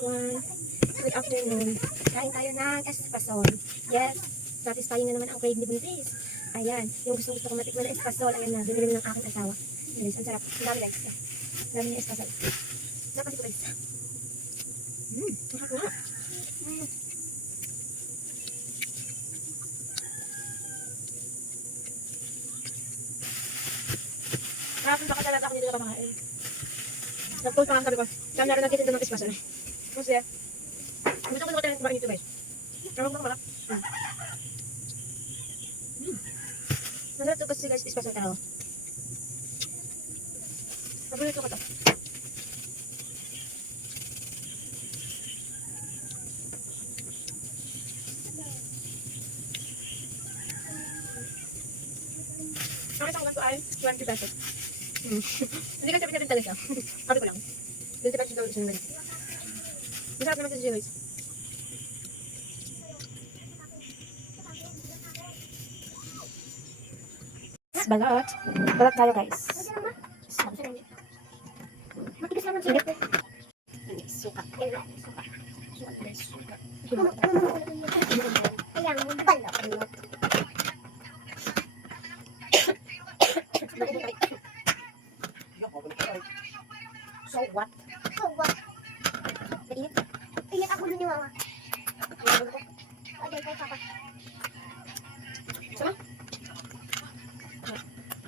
everyone. Good afternoon. Kain tayo ng espasol. Yes, satisfying na naman ang crave ni Buntis. Ayan, yung gusto ko matikman na espasol. Ayan na, binili ng aking asawa. Guys, ang sarap. Ang dami guys. Ang dami ng espasol. Napasi ko guys. Ang sarap na. Kapag baka talaga ako dito kumakain. Nag-post pa lang sabi ko. Kaya naroon natin dito ng espasol. Kasi, gusto ko tayo kumain dito guys. Ewan ko naman. Masarap ito kasi guys, espasol taro. Paborito ko ito. Ang isang ulan ko ay 20 pesos. Hindi kasi pinabinta lang siya. Sabi ko lang. 20 pesos daw isang ulan. Masarap naman kasi siya guys. Balot. Balot tayo guys. Matigas naman siya. Suka. Suka. Suka. Ayan, balot. So what? So what? Mainit? Init ako dun yung mama. Okay, papa. Sama?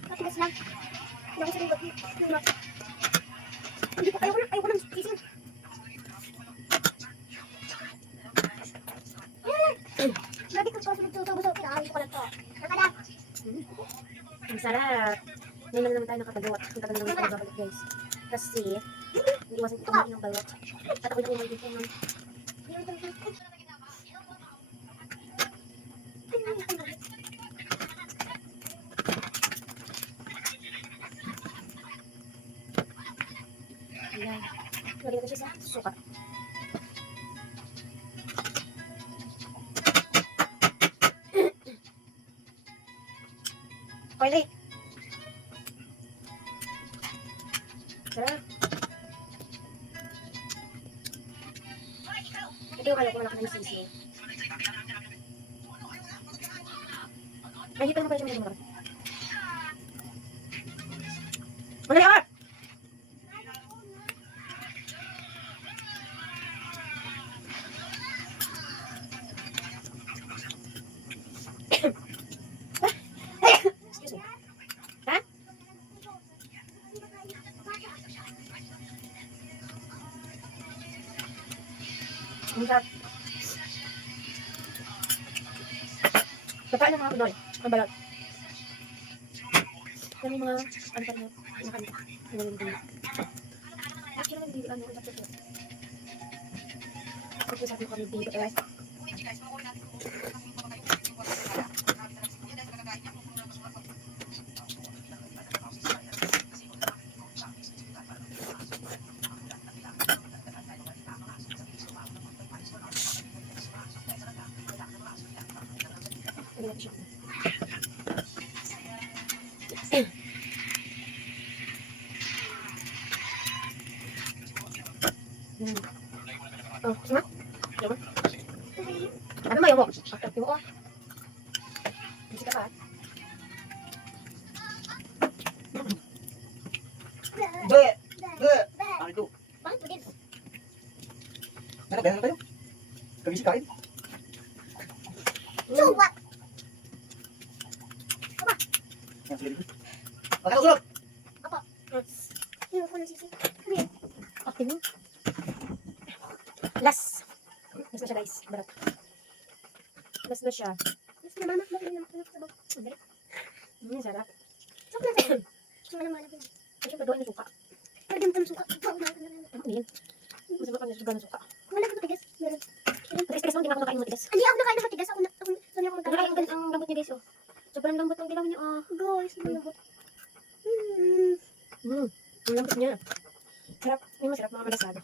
Matigas lang. Hindi ako sa lingkod. Hindi ko, ayoko ng sisig. Lagi ko pa subuso. Pinakain ko lang to. Nakadap. Ang sarap. Ngayon lang naman tayo nakapagawa. Ang tagal naman tayo babalik guys. Kasi, hindi iwasan ko kumain ng balot. At ako yung umay dito ng... Ayan. Lagyan natin siya sa suka. Okay, sarap. Ito yung kala ko malaki ng sisi. Ay, dito mo pa yung mga. Wala yan! Excuse me. Ha? Ang sarap. Kapaan ng mga kudoy. Ang balat. Yan yung mga ano pa rin nakanta. Ano yung dito. Actually, hindi ano yung dito. Ako sabi ko rin dito guys. Ano natin siya. Oh, sama? Sama? Ano mo yung mo? Yung mo? Bisa ka pa? Be! Be! Ano ito? Bakit mo din? Nakabaya na tayo. Kabisi kain. So what? Yan, sige dito. Bakit ako sunod? Apa? Yung ko ng sisi. Okay mo? Last. Last na siya guys. Barat. Last na siya. Last na mama. Sarap. Sarap na sarap. Sumalang-malang ko na. Kasi pagawin ng suka. Pwede mo ng suka. Ano yun? Masama ka na suga ng suka. Wala ko matigas. Meron. Matigas mo, hindi na ako nakain ng matigas. Hindi ako nakain ng matigas. Ako magkakain. Ang lambot niya guys oh. Sobrang lambot ng dilaw niya oh. Guys, ang lambot. Ang lambot niya. Sarap. May masarap mga malasado.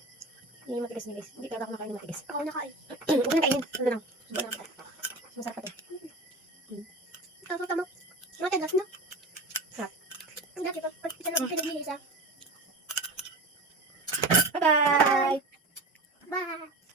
Hindi matigas niya guys. Hindi ka ako nakain ng matigas. Ako nakain. Huwag na kainin. Ano lang. Suba lang. Masarap pa ito. Tama. Matigas na. Sarap. Ang dati pa. Pag isa lang pinag-iisa. Bye-bye! Bye!